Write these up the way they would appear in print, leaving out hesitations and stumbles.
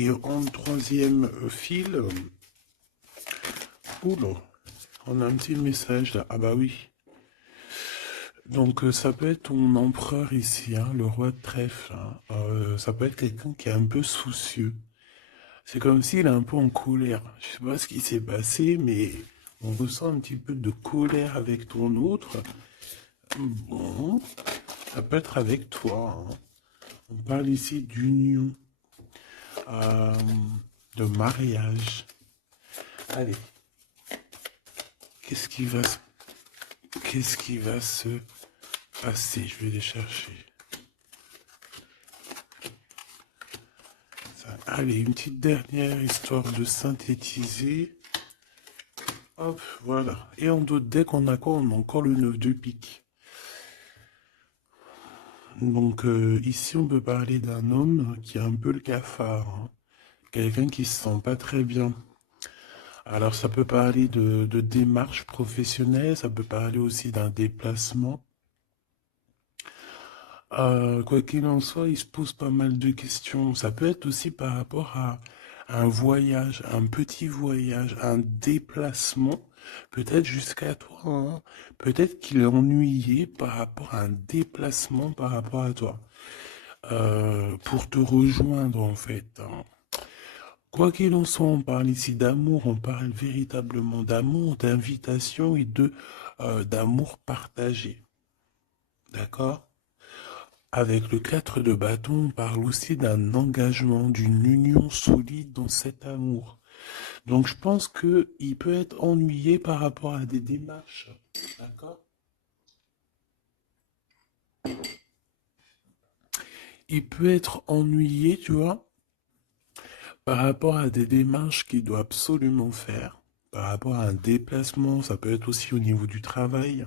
Et en troisième fil, oula, on a un petit message là. Ah bah oui. Donc ça peut être ton empereur ici, hein, le roi de trèfle. Hein. Ça peut être quelqu'un qui est un peu soucieux. C'est comme s'il est un peu en colère. Je sais pas ce qui s'est passé, mais on ressent un petit peu de colère avec ton autre. Bon, ça peut être avec toi. Hein. On parle ici d'union, euh, de mariage. Allez, qu'est-ce qui va se, qu'est-ce qui va se passer? Je vais les chercher. Ça, allez, une petite dernière histoire de synthétiser. Hop, voilà. Et en d'autres decks, on a quoi? On a encore le 9 de pique. Donc ici, on peut parler d'un homme qui a un peu le cafard. Hein. Quelqu'un qui se sent pas très bien. Alors ça peut parler de démarche professionnelle, ça peut parler aussi d'un déplacement. Quoi qu'il en soit, il se pose pas mal de questions. Ça peut être aussi par rapport à un voyage, un petit voyage, un déplacement, peut-être jusqu'à toi. Hein. Peut-être qu'il est ennuyé par rapport à un déplacement par rapport à toi. Pour te rejoindre en fait. Hein. Quoi qu'il en soit, on parle ici d'amour, on parle véritablement d'amour, d'invitation et de d'amour partagé. D'accord? Avec le 4 de bâton, on parle aussi d'un engagement, d'une union solide dans cet amour. Donc je pense que il peut être ennuyé par rapport à des démarches. D'accord? Il peut être ennuyé, tu vois, par rapport à des démarches qu'il doit absolument faire. Par rapport à un déplacement, ça peut être aussi au niveau du travail.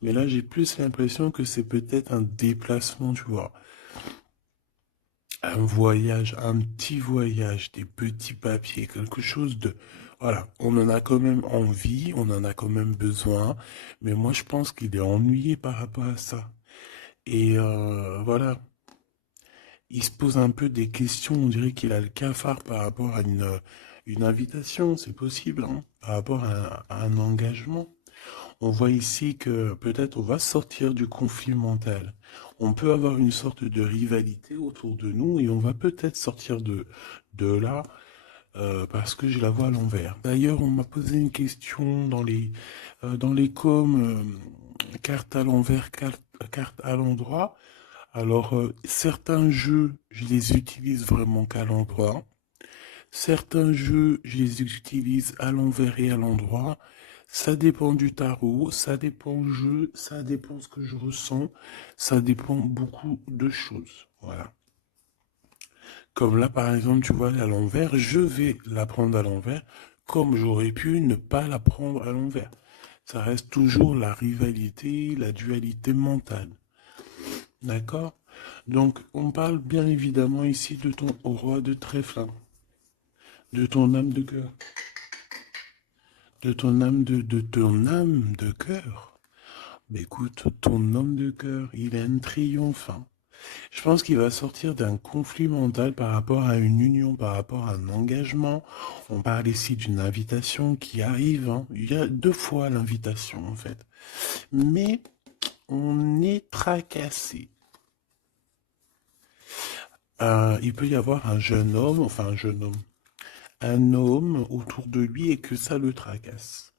Mais là, j'ai plus l'impression que c'est peut-être un déplacement, tu vois. Un voyage, un petit voyage, des petits papiers, quelque chose de... Voilà, on en a quand même envie, on en a quand même besoin, mais moi je pense qu'il est ennuyé par rapport à ça. Et voilà, il se pose un peu des questions, on dirait qu'il a le cafard par rapport à une invitation, c'est possible, hein, par rapport à un engagement. On voit ici que peut-être on va sortir du conflit mental. On peut avoir une sorte de rivalité autour de nous et on va peut-être sortir de là parce que je la vois à l'envers. D'ailleurs, on m'a posé une question dans les coms, carte à l'envers, carte à l'endroit. Alors, certains jeux, je les utilise vraiment qu'à l'endroit. Certains jeux, je les utilise à l'envers et à l'endroit. Ça dépend du tarot, ça dépend du jeu, ça dépend ce que je ressens, ça dépend beaucoup de choses. Voilà. Comme là, par exemple, tu vois, à l'envers, je vais la prendre à l'envers, comme j'aurais pu ne pas la prendre à l'envers. Ça reste toujours la rivalité, la dualité mentale. D'accord? Donc, on parle bien évidemment ici de ton roi de trèfle, hein, de ton âme de cœur. De ton âme de ton âme de cœur. Mais écoute, ton homme de cœur, il est un triomphant. Je pense qu'il va sortir d'un conflit mental par rapport à une union, par rapport à un engagement. On parle ici d'une invitation qui arrive. Hein. Il y a deux fois l'invitation en fait. Mais on est tracassé. Il peut y avoir un jeune homme, enfin un homme autour de lui et que ça le tracasse.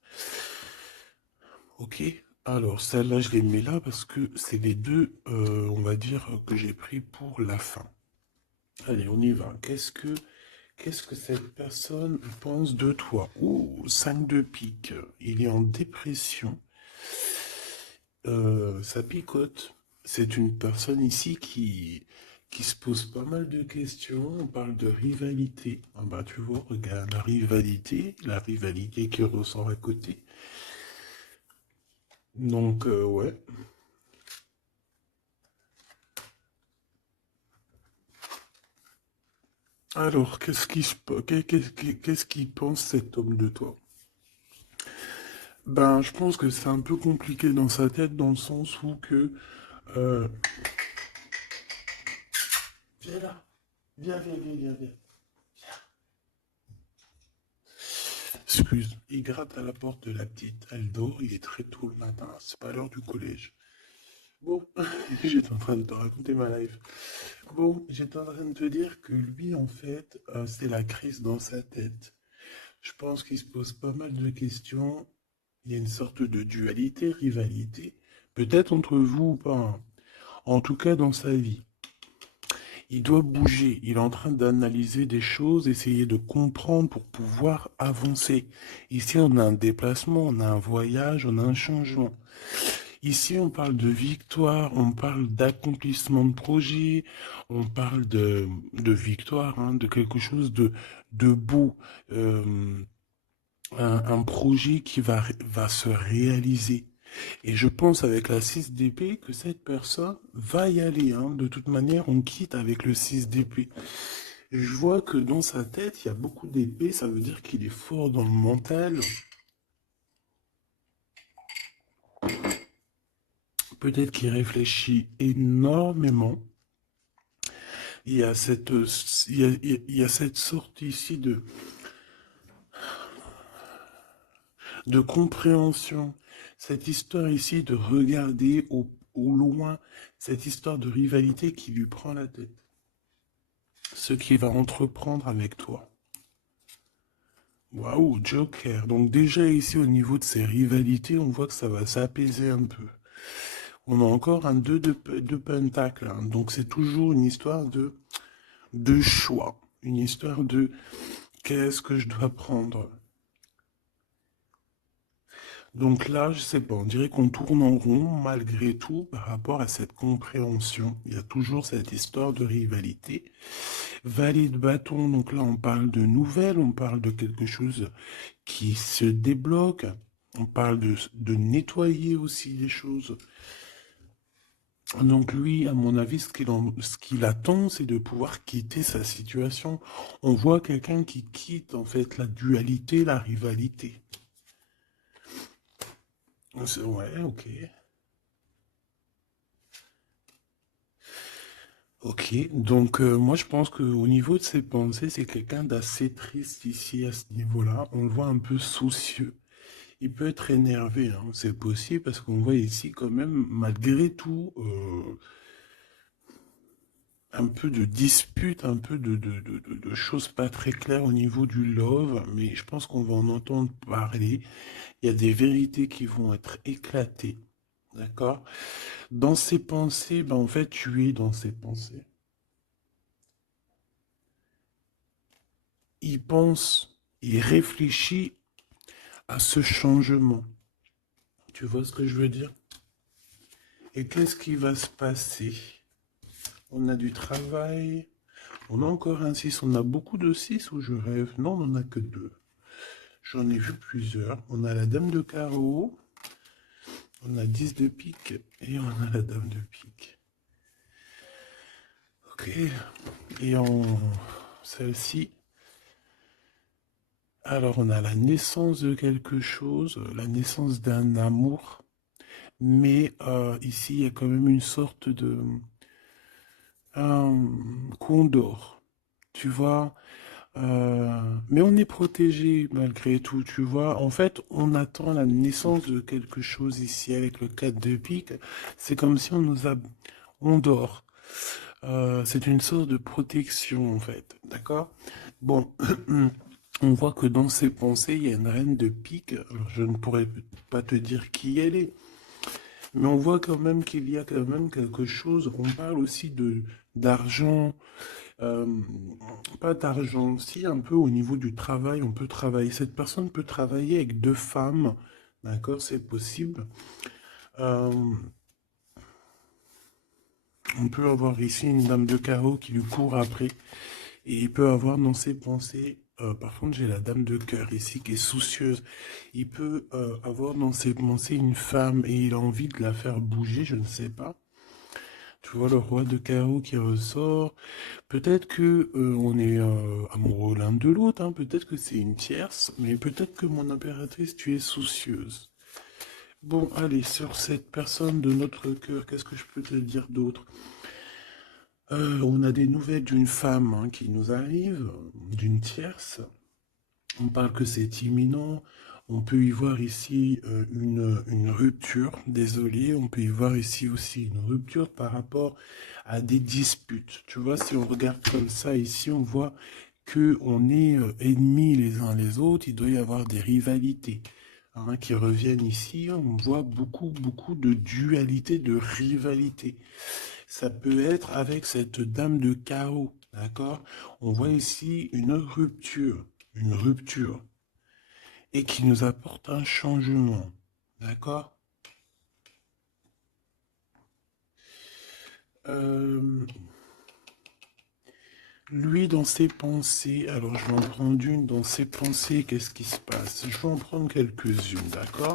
Ok, alors celle-là, je les mets là parce que c'est les deux, on va dire, que j'ai pris pour la fin. Allez, on y va. Qu'est-ce que cette personne pense de toi? Oh, 5 de pique. Il est en dépression. Ça picote. C'est une personne ici qui se pose pas mal de questions. On parle de rivalité. Ah bah tu vois, regarde la rivalité qui ressort à côté. Donc, ouais. Alors, qu'est-ce qu'il pense cet homme de toi? Ben, je pense que c'est un peu compliqué dans sa tête, dans le sens où que... euh, Viens là, viens. Excuse, il gratte à la porte de la petite. Elle dort, il est très tôt le matin, c'est pas l'heure du collège. Bon, j'étais en train de te raconter ma life. Bon, j'étais en train de te dire que lui, en fait, c'est la crise dans sa tête. Je pense qu'il se pose pas mal de questions. Il y a une sorte de dualité, rivalité, peut-être entre vous ou pas, hein. En tout cas, dans sa vie. Il doit bouger. Il est en train d'analyser des choses, essayer de comprendre pour pouvoir avancer. Ici, on a un déplacement, on a un voyage, on a un changement. Ici, on parle de victoire, on parle d'accomplissement de projet, on parle de victoire, hein, de quelque chose de beau, euh, un projet qui va se réaliser. Et je pense avec la 6 d'épée que cette personne va y aller, hein. De toute manière, on quitte avec le 6 d'épée. Je vois que dans sa tête, il y a beaucoup d'épées, ça veut dire qu'il est fort dans le mental. Peut-être qu'il réfléchit énormément. Il y a cette sorte ici de compréhension. Cette histoire ici de regarder au loin, cette histoire de rivalité qui lui prend la tête. Ce qu'il va entreprendre avec toi. Waouh, Joker. Donc déjà ici au niveau de ces rivalités, on voit que ça va s'apaiser un peu. On a encore un 2 de pentacle, hein. Donc c'est toujours une histoire de choix. Une histoire de qu'est-ce que je dois prendre. Donc là, je sais pas, on dirait qu'on tourne en rond malgré tout par rapport à cette compréhension. Il y a toujours cette histoire de rivalité. Valet de bâton, donc là on parle de nouvelles, on parle de quelque chose qui se débloque, on parle de nettoyer aussi les choses. Donc lui, à mon avis, ce qu'il attend, c'est de pouvoir quitter sa situation. On voit quelqu'un qui quitte en fait la dualité, la rivalité. Ouais, ok. Ok, donc moi je pense qu'au niveau de ses pensées, c'est quelqu'un d'assez triste ici à ce niveau-là. On le voit un peu soucieux. Il peut être énervé, hein, c'est possible parce qu'on voit ici quand même, malgré tout, un peu de dispute, un peu de choses pas très claires au niveau du love, mais je pense qu'on va en entendre parler. Il y a des vérités qui vont être éclatées, d'accord? Dans ses pensées, ben en fait, tu es dans ses pensées. Il pense, il réfléchit à ce changement. Tu vois ce que je veux dire? Et qu'est-ce qui va se passer? On a du travail. On a encore un 6. On a beaucoup de 6 ou je rêve? Non, on n'en a que 2. J'en ai vu plusieurs. On a la dame de carreau. On a 10 de pique. Et on a la dame de pique. Ok. Et en celle-ci. Alors, on a la naissance de quelque chose. La naissance d'un amour. Mais ici, il y a quand même une sorte de condor. Tu vois, mais on est protégé malgré tout, tu vois. En fait, on attend la naissance de quelque chose ici avec le 4 de pique. C'est comme si on nous a... On dort. C'est une sorte de protection, en fait. D'accord? Bon, on voit que dans ses pensées, il y a une reine de pique. Alors, je ne pourrais pas te dire qui elle est. Mais on voit quand même qu'il y a quand même quelque chose. On parle aussi de d'argent, euh, pas d'argent, si un peu au niveau du travail, on peut travailler. Cette personne peut travailler avec 2 femmes, d'accord, c'est possible. Euh, on peut avoir ici une dame de carreau qui lui court après, et il peut avoir dans ses pensées. Par contre, j'ai la dame de cœur ici qui est soucieuse. Il peut avoir dans ses pensées une femme et il a envie de la faire bouger, je ne sais pas. Tu vois le roi de carreau qui ressort. Peut-être que on est amoureux l'un de l'autre, hein. Peut-être que c'est une tierce, mais peut-être que mon impératrice, tu es soucieuse. Bon, allez, sur cette personne de notre cœur, qu'est-ce que je peux te dire d'autre? On a des nouvelles d'une femme, hein, qui nous arrive, d'une tierce. On parle que c'est imminent. On peut y voir ici une rupture, désolé. On peut y voir ici aussi une rupture par rapport à des disputes. Tu vois, si on regarde comme ça ici, on voit que on est ennemis les uns les autres. Il doit y avoir des rivalités hein, qui reviennent ici. On voit beaucoup de dualité, de rivalité. Ça peut être avec cette dame de chaos, d'accord? On voit ici une rupture, et qui nous apporte un changement, d'accord? Euh, Lui, dans ses pensées, alors je vais en prendre une, dans ses pensées, qu'est-ce qui se passe? Je vais en prendre quelques-unes, d'accord?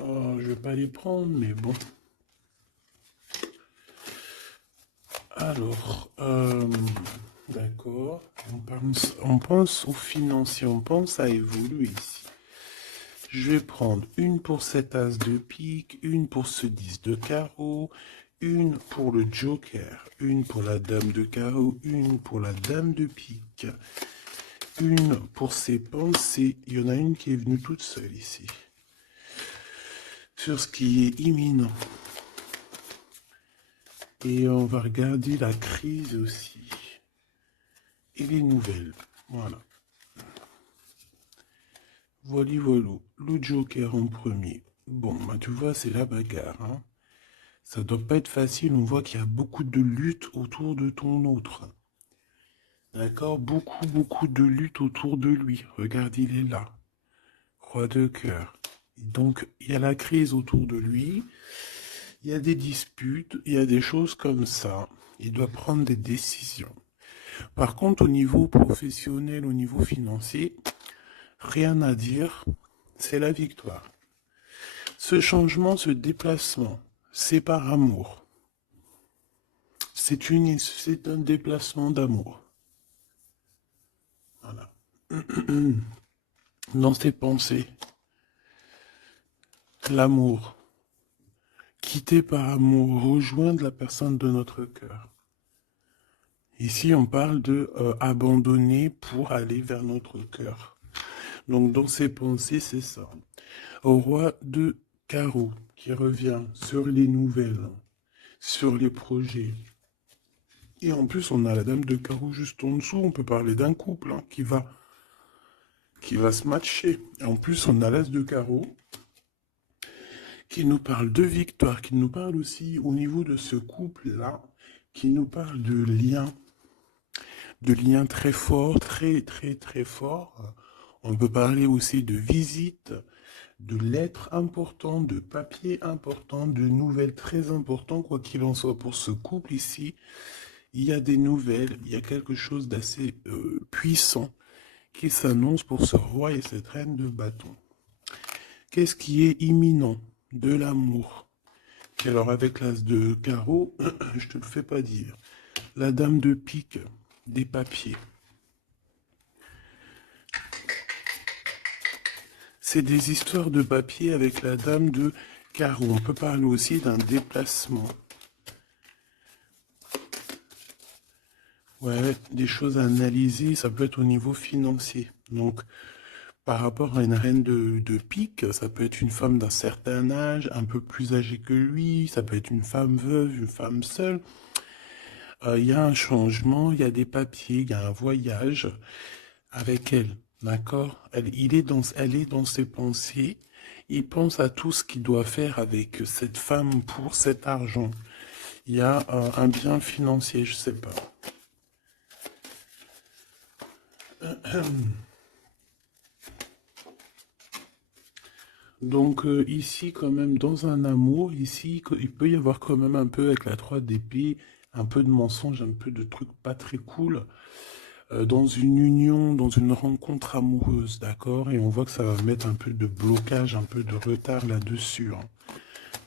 Oh, je vais pas les prendre, mais bon. Alors, d'accord, on pense aux financiers, on pense à évoluer ici. Je vais prendre une pour cet as de pique, une pour ce 10 de carreau, une pour le joker, une pour la dame de carreau, une pour la dame de pique, une pour ses pensées. Il y en a une qui est venue toute seule ici. Sur ce qui est imminent. Et on va regarder la crise aussi. Et les nouvelles. Voilà. Voilà, voilà. Le joker en premier. Bon, bah, tu vois, c'est la bagarre. Hein. Ça doit pas être facile. On voit qu'il y a beaucoup de lutte autour de ton autre. D'accord? Beaucoup de lutte autour de lui. Regarde, il est là. Roi de cœur. Donc, il y a la crise autour de lui. Il y a des disputes. Il y a des choses comme ça. Il doit prendre des décisions. Par contre, au niveau professionnel, au niveau financier, rien à dire. C'est la victoire. Ce changement, ce déplacement, c'est par amour. C'est un déplacement d'amour. Voilà. Dans tes pensées, l'amour. Quitter par amour, rejoindre la personne de notre cœur. Ici, on parle de abandonner pour aller vers notre cœur. Donc, dans ses pensées, c'est ça. Au roi de carreau qui revient sur les nouvelles, sur les projets. Et en plus, on a la dame de carreau juste en dessous. On peut parler d'un couple hein, qui va se matcher. Et en plus, on a l'as de carreau qui nous parle de victoire, qui nous parle aussi au niveau de ce couple-là, qui nous parle de liens très forts, très forts. On peut parler aussi de visites, de lettres importantes, de papiers importants, de nouvelles très importantes, quoi qu'il en soit pour ce couple ici. Il y a des nouvelles, il y a quelque chose d'assez puissant qui s'annonce pour ce roi et cette reine de bâton. Qu'est-ce qui est imminent? De l'amour. Et alors avec l'as de carreau, je te le fais pas dire. La dame de pique, des papiers. C'est des histoires de papier avec la dame de carreau. On peut parler aussi d'un déplacement. Ouais, des choses à analyser, ça peut être au niveau financier. Donc, par rapport à une reine de pique, ça peut être une femme d'un certain âge, un peu plus âgée que lui, ça peut être une femme veuve, une femme seule. Il y a un changement, il y a des papiers, il y a un voyage avec elle, d'accord? Elle est dans ses pensées. Il pense à tout ce qu'il doit faire avec cette femme pour cet argent. Il y a un bien financier, je sais pas. Donc ici, quand même, dans un amour, ici, il peut y avoir quand même un peu avec la 3 d'épée, un peu de mensonge, un peu de trucs pas très cool, dans une union, dans une rencontre amoureuse, d'accord? Et on voit que ça va mettre un peu de blocage, un peu de retard là-dessus, hein.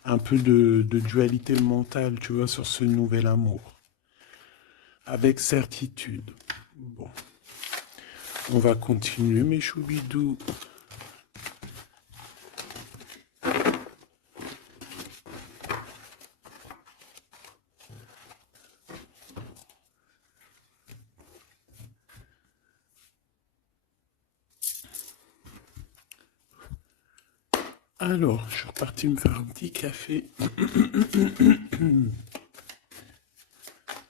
Un peu de dualité mentale, tu vois, sur ce nouvel amour. Avec certitude. Bon, on va continuer, mes choubidous. Alors, je suis reparti me faire un petit café.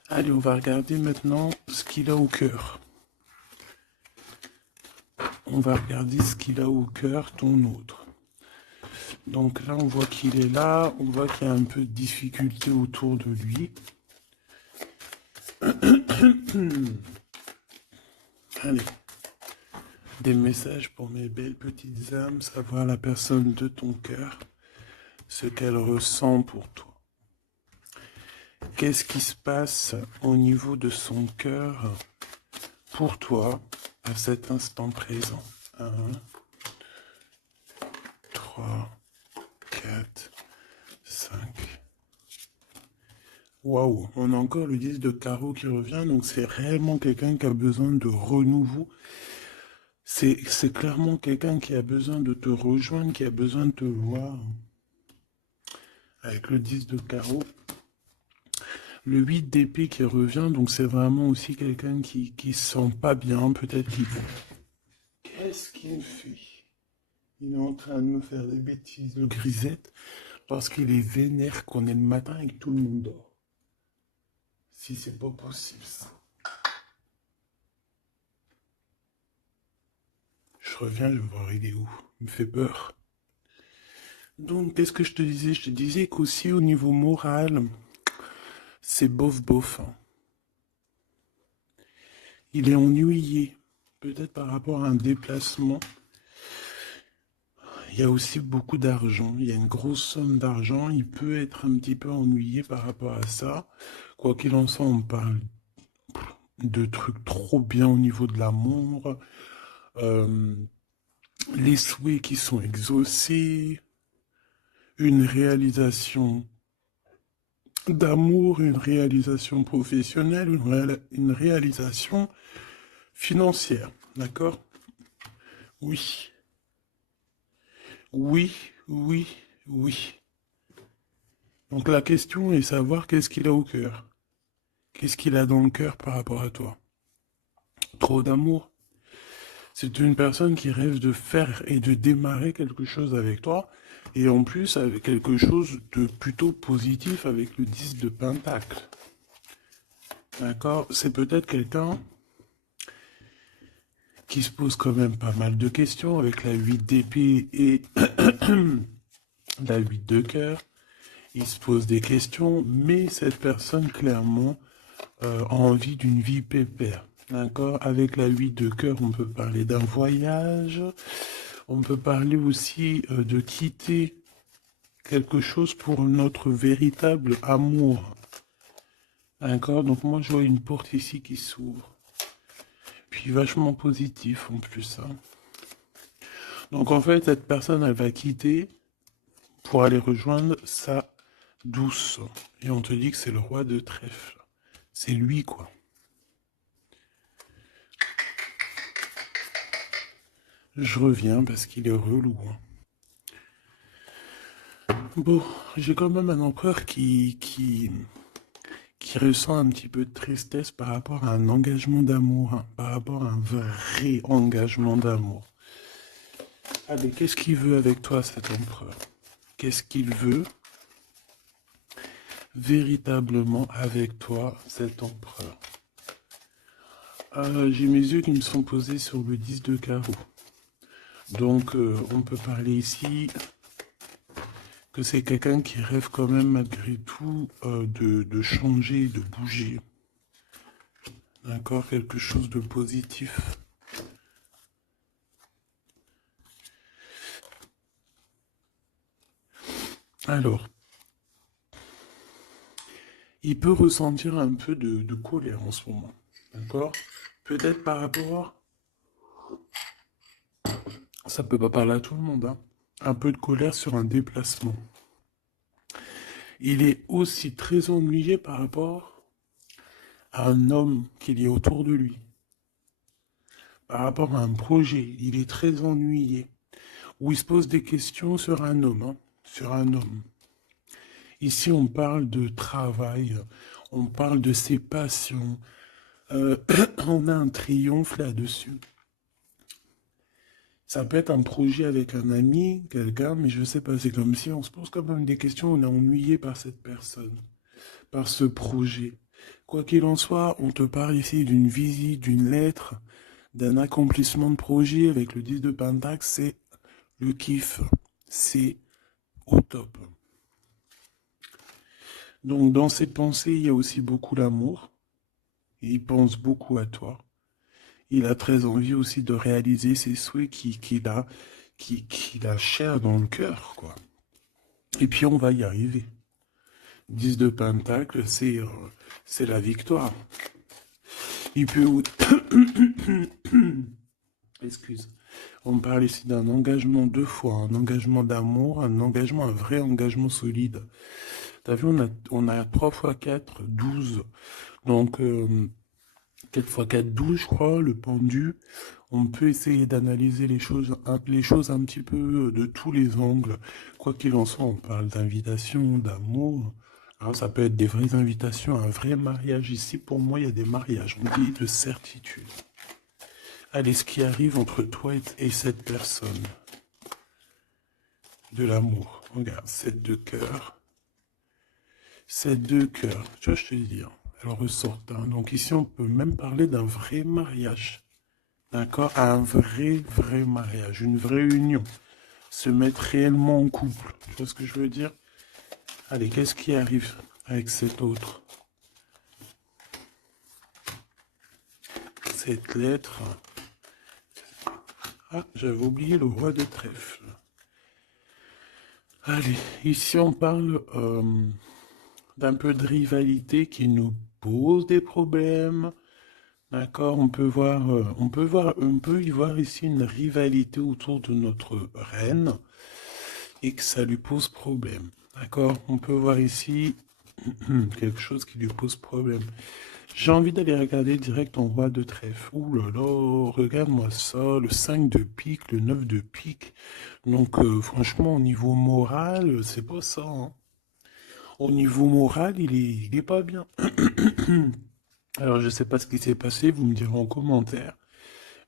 Allez, on va regarder maintenant ce qu'il a au cœur. On va regarder ce qu'il a au cœur, ton autre. Donc là, on voit qu'il est là. On voit qu'il y a un peu de difficulté autour de lui. Allez. Des messages pour mes belles petites âmes, savoir la personne de ton cœur, ce qu'elle ressent pour toi. Qu'est-ce qui se passe au niveau de son cœur pour toi à cet instant présent? 1, 3, 4, 5. Waouh, on a encore le 10 de carreau qui revient, donc c'est réellement quelqu'un qui a besoin de renouveau. C'est clairement quelqu'un qui a besoin de te rejoindre, qui a besoin de te voir. Avec le 10 de carreau. Le 8 d'épée qui revient, donc c'est vraiment aussi quelqu'un qui se sent pas bien, peut-être qu'il... Qu'est-ce qu'il fait? Il est en train de me faire des bêtises, le grisette, parce qu'il est vénère qu'on est le matin et que tout le monde dort. Si c'est pas possible, ça. Je reviens, je vais voir il est où. Il me fait peur. Donc, qu'est-ce que je te disais? Je te disais qu'aussi au niveau moral, c'est bof. Hein. Il est ennuyé, peut-être par rapport à un déplacement. Il y a aussi beaucoup d'argent, il y a une grosse somme d'argent, il peut être un petit peu ennuyé par rapport à ça. Quoi qu'il en soit, on parle de trucs trop bien au niveau de l'amour, les souhaits qui sont exaucés, une réalisation d'amour, une réalisation professionnelle, une réalisation financière, d'accord? Oui, oui, oui, oui. Donc la question est savoir qu'est-ce qu'il a au cœur. Qu'est-ce qu'il a dans le cœur par rapport à toi? Trop d'amour? C'est une personne qui rêve de faire et de démarrer quelque chose avec toi, et en plus avec quelque chose de plutôt positif avec le 10 de Pentacle. D'accord? C'est peut-être quelqu'un qui se pose quand même pas mal de questions avec la 8 d'épée et la 8 de cœur. Il se pose des questions, mais cette personne clairement a envie d'une vie pépère. D'accord? Avec la 8 de cœur, on peut parler d'un voyage. On peut parler aussi de quitter quelque chose pour notre véritable amour. D'accord? Donc moi, je vois une porte ici qui s'ouvre. Puis vachement positif en plus. Hein. Donc en fait, cette personne, elle va quitter pour aller rejoindre sa douce. Et on te dit que c'est le roi de trèfle. C'est lui, quoi. Je reviens parce qu'il est relou. Hein. Bon, j'ai quand même un empereur qui ressent un petit peu de tristesse par rapport à un engagement d'amour, hein, par rapport à un vrai engagement d'amour. Allez, qu'est-ce qu'il veut avec toi, cet empereur? Qu'est-ce qu'il veut véritablement avec toi, cet empereur? J'ai mes yeux qui me sont posés sur le 10 de carreau. Donc, on peut parler ici que c'est quelqu'un qui rêve quand même malgré tout de changer, de bouger. D'accord? Quelque chose de positif. Alors, il peut ressentir un peu de colère en ce moment. D'accord? Peut-être par rapport... Ça peut pas parler à tout le monde, hein. Un peu de colère sur un déplacement. Il est aussi très ennuyé par rapport à un homme qu'il y a autour de lui. Par rapport à un projet, il est très ennuyé. Ou il se pose des questions sur un homme, hein, sur un homme. Ici, on parle de travail, on parle de ses passions. On a un triomphe là-dessus. Ça peut être un projet avec un ami, quelqu'un, mais je sais pas, c'est comme si on se pose quand même des questions, on est ennuyé par cette personne, par ce projet. Quoi qu'il en soit, on te parle ici d'une visite, d'une lettre, d'un accomplissement de projet avec le 10 de Pentacle, c'est le kiff. C'est au top. Donc dans ses pensées, il y a aussi beaucoup l'amour. Il pense beaucoup à toi. Il a très envie aussi de réaliser ses souhaits qu'il a cher dans le cœur, quoi. Et puis on va y arriver. 10 de Pentacle, c'est la victoire. Il peut... Excuse. On parle ici d'un engagement deux fois, un engagement d'amour, un engagement, un vrai engagement solide. T'as vu, on a 3 fois 4, 12. Donc, 4 fois 4, 12, je crois, le pendu. On peut essayer d'analyser les choses un petit peu de tous les angles. Quoi qu'il en soit, on parle d'invitation, d'amour. Alors, ça peut être des vraies invitations, un vrai mariage. Ici, pour moi, il y a des mariages. On dit de certitude. Allez, ce qui arrive entre toi et cette personne. De l'amour. Regarde, 7 de cœur. 7 de cœur. Tu vois, je te dis. Elle ressort. Hein. Donc ici, on peut même parler d'un vrai mariage. D'accord? Un vrai mariage. Une vraie union. Se mettre réellement en couple. Tu vois ce que je veux dire? Allez, qu'est-ce qui arrive avec cet autre? Cette lettre. Ah, j'avais oublié le roi de trèfle. Allez, ici on parle d'un peu de rivalité qui nous pose des problèmes. D'accord, on peut y voir ici une rivalité autour de notre reine et que ça lui pose problème. D'accord, on peut voir ici quelque chose qui lui pose problème. J'ai envie d'aller regarder direct en roi de trèfle. Ouh là là, regarde-moi ça, le 5 de pique, le 9 de pique. Donc franchement, au niveau moral, c'est pas ça. Hein. Au niveau moral, il est pas bien. Alors je sais pas ce qui s'est passé, vous me direz en commentaire.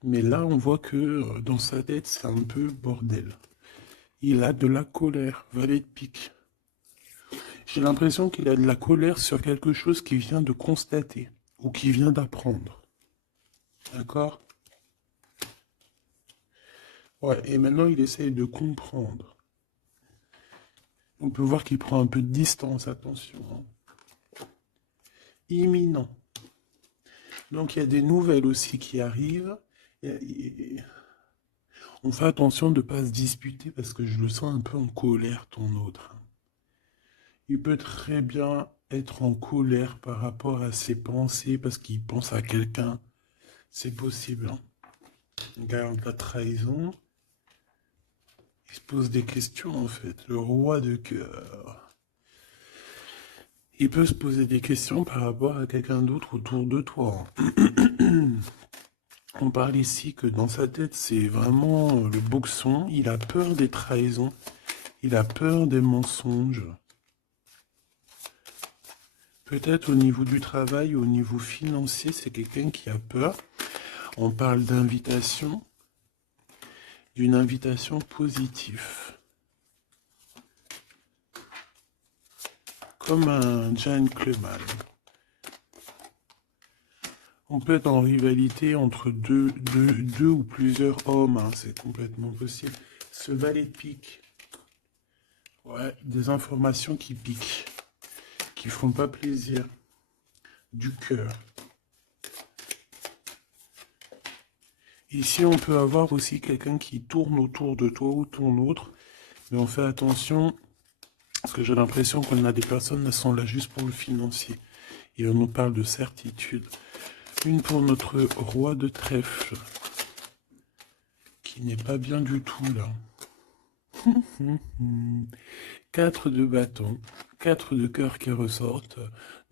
Mais là, on voit que dans sa tête, c'est un peu bordel. Il a de la colère, valet de pique. J'ai l'impression qu'il a de la colère sur quelque chose qu'il vient de constater ou qu'il vient d'apprendre. D'accord? Ouais, et maintenant il essaye de comprendre. On peut voir qu'il prend un peu de distance, attention. Hein. Imminent. Donc il y a des nouvelles aussi qui arrivent. On fait attention de ne pas se disputer parce que je le sens un peu en colère, ton autre. Il peut très bien être en colère par rapport à ses pensées parce qu'il pense à quelqu'un. C'est possible. Hein. Regarde la trahison. Il se pose des questions en fait. Le roi de cœur. Il peut se poser des questions par rapport à quelqu'un d'autre autour de toi. On parle ici que dans sa tête, c'est vraiment le boxon. Il a peur des trahisons. Il a peur des mensonges. Peut-être au niveau du travail, au niveau financier, c'est quelqu'un qui a peur. On parle d'invitation, d'une invitation positive. Comme un gentleman. On peut être en rivalité entre deux ou plusieurs hommes, hein, c'est complètement possible. Ce valet de pique, ouais, des informations qui piquent, qui font pas plaisir, du cœur. Ici, on peut avoir aussi quelqu'un qui tourne autour de toi ou ton autre, mais on fait attention, parce que j'ai l'impression qu'on a des personnes qui sont là juste pour le financier, et on nous parle de certitude. Une pour notre roi de trèfle, qui n'est pas bien du tout là. 4 de bâton, 4 de cœur qui ressortent.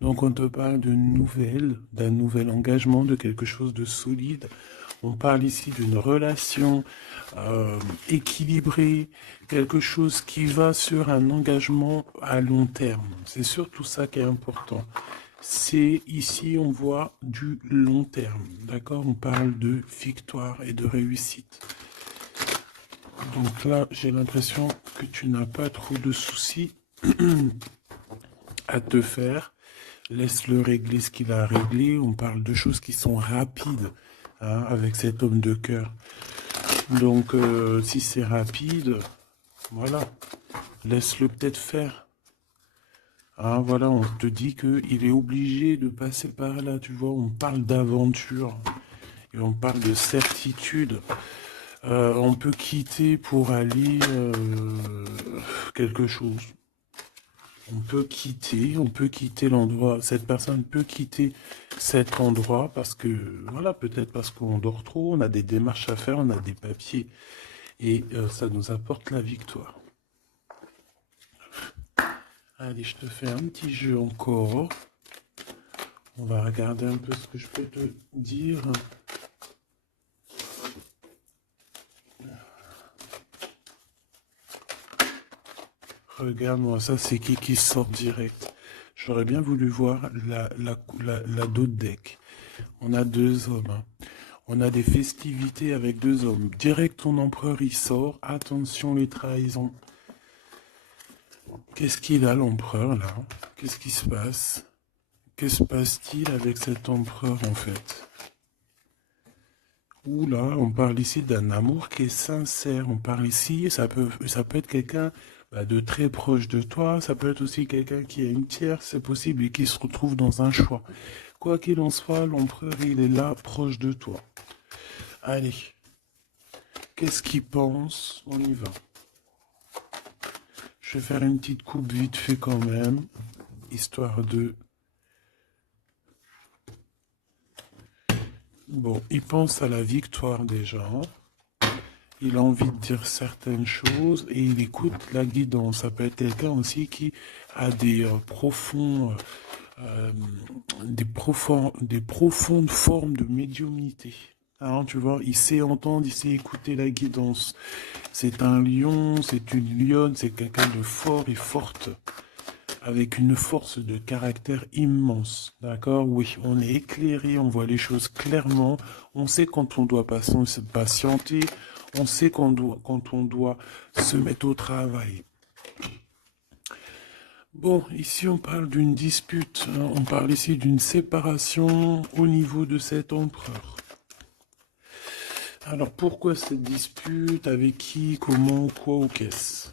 Donc on te parle de nouvelles, d'un nouvel engagement, de quelque chose de solide. On parle ici d'une relation équilibrée, quelque chose qui va sur un engagement à long terme. C'est surtout ça qui est important. C'est ici, on voit du long terme. D'accord? On parle de victoire et de réussite. Donc là, j'ai l'impression que tu n'as pas trop de soucis à te faire. Laisse-le régler ce qu'il a à régler. On parle de choses qui sont rapides, hein, avec cet homme de cœur. Donc, si c'est rapide, voilà, laisse-le peut-être faire. Hein, voilà, on te dit qu'il est obligé de passer par là, tu vois. On parle d'aventure et on parle de certitude. On peut quitter pour aller quelque chose. On peut quitter l'endroit. Cette personne peut quitter cet endroit parce que, voilà, peut-être parce qu'on dort trop, on a des démarches à faire, on a des papiers. Et ça nous apporte la victoire. Allez, je te fais un petit jeu encore. On va regarder un peu ce que je peux te dire. Regarde-moi, ça c'est qui sort direct. J'aurais bien voulu voir la d'autre deck. On a deux hommes. Hein. On a des festivités avec deux hommes. Direct, ton empereur, il sort. Attention, les trahisons. Qu'est-ce qu'il a, l'empereur, là? Qu'est-ce qui se passe? Que se passe-t-il avec cet empereur, en fait? Oula, on parle ici d'un amour qui est sincère. On parle ici, ça peut être quelqu'un de très proche de toi. Ça peut être aussi quelqu'un qui a une tierce, c'est possible, et qui se retrouve dans un choix. Quoi qu'il en soit, l'empereur, il est là, proche de toi. Allez, qu'est-ce qu'il pense? On y va. Je vais faire une petite coupe vite fait quand même, histoire de... Bon, il pense à la victoire déjà. Il a envie de dire certaines choses et il écoute la guidance. Ça peut être quelqu'un aussi qui a des des profondes formes de médiumnité. Alors, tu vois, il sait entendre, il sait écouter la guidance. C'est un lion, c'est une lionne, c'est quelqu'un de fort et forte, avec une force de caractère immense. D'accord? Oui, on est éclairé, on voit les choses clairement, on sait quand on doit patienter, on sait quand on doit se mettre au travail. Bon, ici on parle d'une dispute, hein, on parle ici d'une séparation au niveau de cet empereur. Alors pourquoi cette dispute? Avec qui? Comment? Quoi ou qu'est-ce?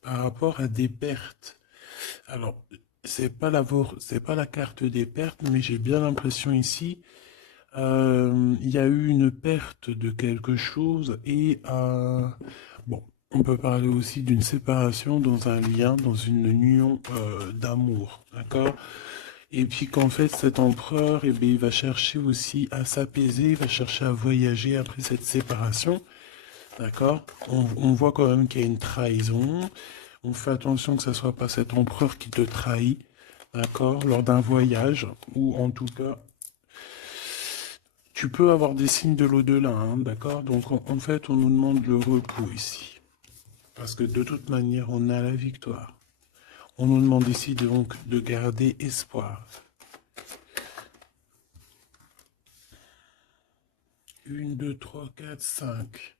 Par rapport à des pertes. Alors, c'est pas la carte des pertes, mais j'ai bien l'impression ici, il y a eu une perte de quelque chose et bon, on peut parler aussi d'une séparation dans un lien, dans une union d'amour, d'accord? Et puis qu'en fait cet empereur, eh bien, il va chercher aussi à s'apaiser, il va chercher à voyager après cette séparation, d'accord? On voit quand même qu'il y a une trahison. On fait attention que ce soit pas cet empereur qui te trahit, d'accord, lors d'un voyage, ou en tout cas, tu peux avoir des signes de l'au-delà, hein, d'accord? Donc en fait, on nous demande le repos ici, parce que de toute manière, on a la victoire. On nous demande ici donc de garder espoir. 1, 2, 3, 4, 5.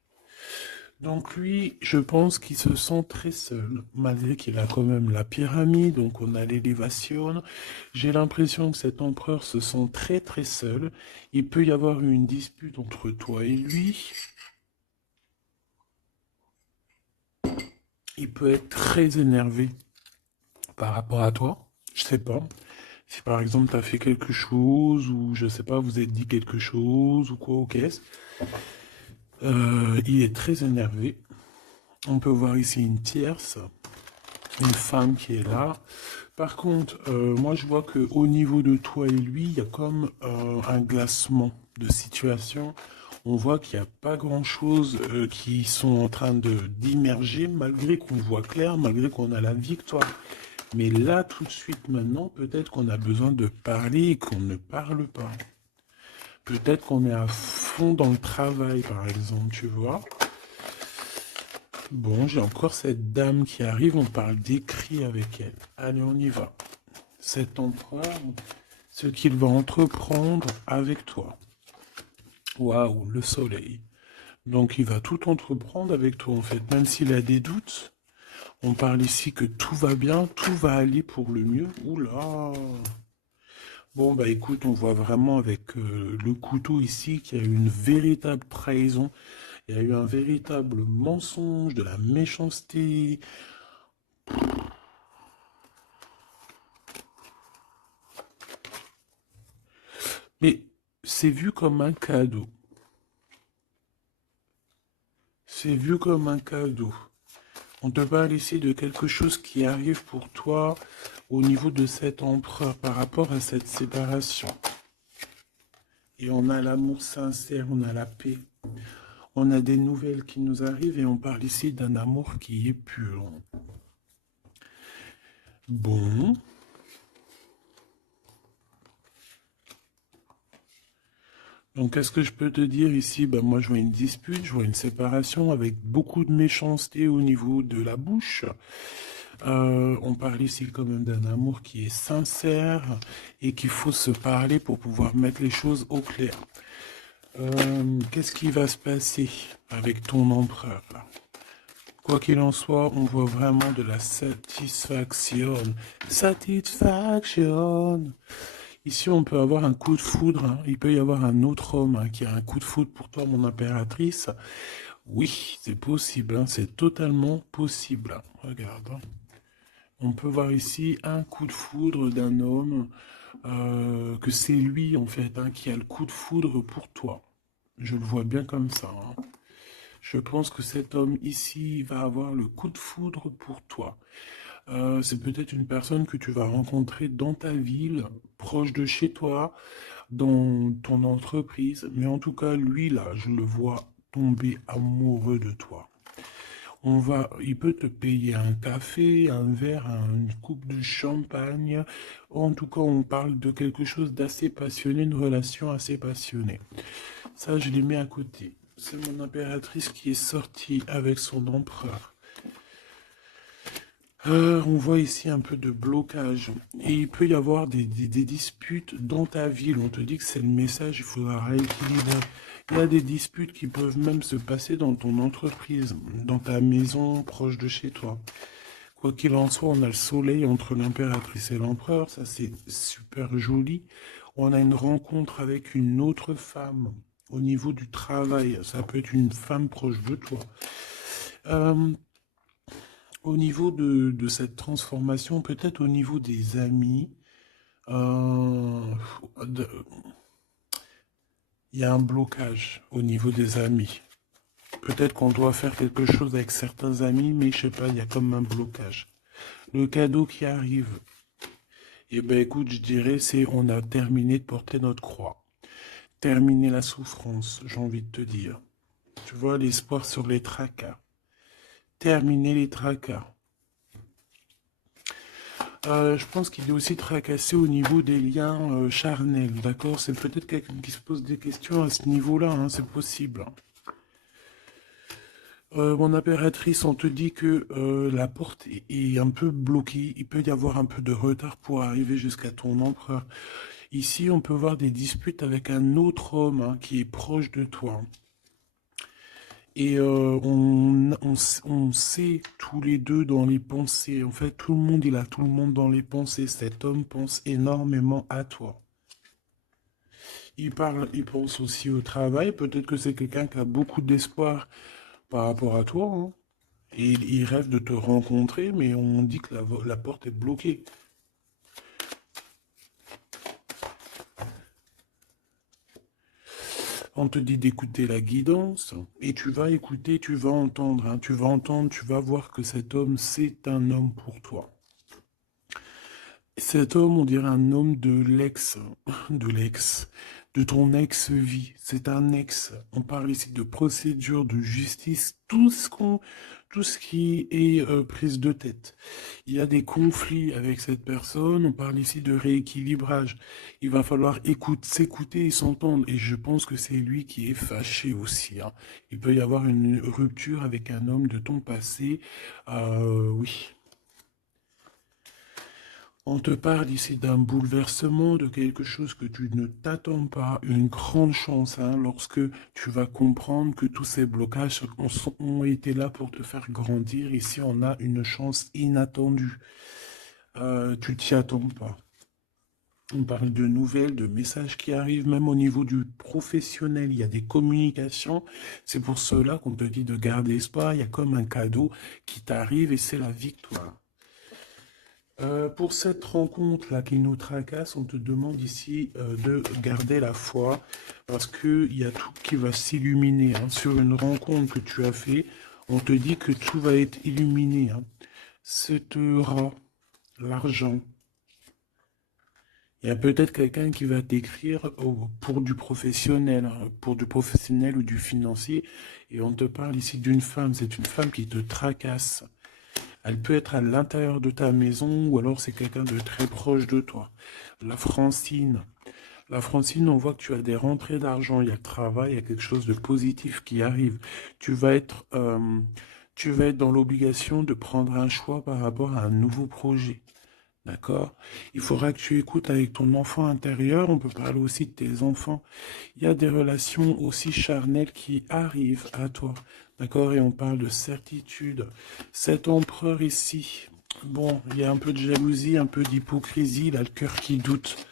Donc lui, je pense qu'il se sent très seul, malgré qu'il a quand même la pyramide, donc on a l'élévation. J'ai l'impression que cet empereur se sent très très seul. Il peut y avoir une dispute entre toi et lui. Il peut être très énervé par rapport à toi. Je sais pas. Si par exemple tu as fait quelque chose, ou je sais pas, vous êtes dit quelque chose, ou quoi, ou qu'est-ce. Il est très énervé. On peut voir ici une tierce, une femme qui est là. Par contre, moi je vois que au niveau de toi et lui, il y a comme un glacement de situation. On voit qu'il n'y a pas grand-chose qui sont en train d'immerger, malgré qu'on voit clair, malgré qu'on a la victoire. Mais là, tout de suite, maintenant, peut-être qu'on a besoin de parler et qu'on ne parle pas. Peut-être qu'on est à fond dans le travail, par exemple, tu vois. Bon, j'ai encore cette dame qui arrive, on parle d'écrit avec elle. Allez, on y va. Cet empereur, ce qu'il va entreprendre avec toi. Waouh, le soleil. Donc il va tout entreprendre avec toi en fait, même s'il a des doutes. On parle ici que tout va bien, tout va aller pour le mieux. Oula! Bon bah écoute, on voit vraiment avec le couteau ici qu'il y a eu une véritable trahison, il y a eu un véritable mensonge, de la méchanceté. Mais c'est vu comme un cadeau. C'est vu comme un cadeau. On te parle ici de quelque chose qui arrive pour toi au niveau de cet empereur par rapport à cette séparation. Et on a l'amour sincère, on a la paix. On a des nouvelles qui nous arrivent et on parle ici d'un amour qui est pur. Bon. Donc, qu'est-ce que je peux te dire ici? Ben, moi, je vois une dispute, je vois une séparation avec beaucoup de méchanceté au niveau de la bouche. On parle ici quand même d'un amour qui est sincère et qu'il faut se parler pour pouvoir mettre les choses au clair. Qu'est-ce qui va se passer avec ton empereur là? Quoi qu'il en soit, on voit vraiment de la satisfaction. Satisfaction. Ici, on peut avoir un coup de foudre, hein. Il peut y avoir un autre homme hein, qui a un coup de foudre pour toi, mon impératrice. Oui, c'est possible, hein, c'est totalement possible. Regarde, hein. On peut voir ici un coup de foudre d'un homme, que c'est lui, en fait, hein, qui a le coup de foudre pour toi. Je le vois bien comme ça, hein. Je pense que cet homme ici va avoir le coup de foudre pour toi. C'est peut-être une personne que tu vas rencontrer dans ta ville, proche de chez toi, dans ton entreprise. Mais en tout cas, lui, là, je le vois tomber amoureux de toi. Il peut te payer un café, un verre, une coupe de champagne. En tout cas, on parle de quelque chose d'assez passionné, une relation assez passionnée. Ça, je l'ai mis à côté. C'est mon impératrice qui est sortie avec son empereur. On voit ici un peu de blocage. Et il peut y avoir des disputes dans ta ville. On te dit que c'est le message, il faudra rééquilibrer. Il y a des disputes qui peuvent même se passer dans ton entreprise, dans ta maison, proche de chez toi. Quoi qu'il en soit, on a le soleil entre l'impératrice et l'empereur. Ça, c'est super joli. On a une rencontre avec une autre femme au niveau du travail. Ça peut être une femme proche de toi. Euh, Au niveau de cette transformation, peut-être au niveau des amis, euh, de- il y a un blocage au niveau des amis. Peut-être qu'on doit faire quelque chose avec certains amis, mais je sais pas, il y a comme un blocage. Le cadeau qui arrive, eh ben écoute, je dirais, c'est on a terminé de porter notre croix. Terminer la souffrance, j'ai envie de te dire. Tu vois, l'espoir sur les tracas. Terminer les tracas. Je pense qu'il est aussi tracassé au niveau des liens charnels, d'accord? C'est peut-être quelqu'un qui se pose des questions à ce niveau-là, hein, c'est possible. Mon impératrice, on te dit que la porte est un peu bloquée, il peut y avoir un peu de retard pour arriver jusqu'à ton empereur. Ici, on peut voir des disputes avec un autre homme hein, qui est proche de toi. Et on sait tous les deux dans les pensées. En fait, tout le monde, il a tout le monde dans les pensées. Cet homme pense énormément à toi. Il pense aussi au travail. Peut-être que c'est quelqu'un qui a beaucoup d'espoir par rapport à toi, hein. Et il rêve de te rencontrer, mais on dit que la porte est bloquée. On te dit d'écouter la guidance, et tu vas écouter, tu vas entendre, hein, tu vas entendre, tu vas voir que cet homme, c'est un homme pour toi. Cet homme, on dirait un homme de ton ex-vie. C'est un ex. On parle ici de procédure, de justice, tout ce qui est prise de tête. Il y a des conflits avec cette personne. On parle ici de rééquilibrage. Il va falloir s'écouter et s'entendre. Et je pense que c'est lui qui est fâché aussi, hein. Il peut y avoir une rupture avec un homme de ton passé. Oui. On te parle ici d'un bouleversement, de quelque chose que tu ne t'attends pas, une grande chance, hein, lorsque tu vas comprendre que tous ces blocages ont été là pour te faire grandir. Ici, on a une chance inattendue. Tu t'y attends pas. On parle de nouvelles, de messages qui arrivent, même au niveau du professionnel. Il y a des communications. C'est pour cela qu'on te dit de garder espoir. Il y a comme un cadeau qui t'arrive et c'est la victoire. Pour cette rencontre-là qui nous tracasse, on te demande ici de garder la foi parce qu'il y a tout qui va s'illuminer, hein. Sur une rencontre que tu as fait, on te dit que tout va être illuminé, hein. Cet rat, l'argent. Il y a peut-être quelqu'un qui va t'écrire pour du professionnel, hein, pour du professionnel ou du financier, et on te parle ici d'une femme. C'est une femme qui te tracasse. Elle peut être à l'intérieur de ta maison ou alors c'est quelqu'un de très proche de toi. La Francine. La Francine, on voit que tu as des rentrées d'argent, il y a le travail, il y a quelque chose de positif qui arrive. Tu vas être, euh, tu vas être dans l'obligation de prendre un choix par rapport à un nouveau projet. D'accord? Il faudra que tu écoutes avec ton enfant intérieur. On peut parler aussi de tes enfants. Il y a des relations aussi charnelles qui arrivent à toi. D'accord? Et on parle de certitude. Cet empereur ici, bon, il y a un peu de jalousie, un peu d'hypocrisie, il a le cœur qui doute.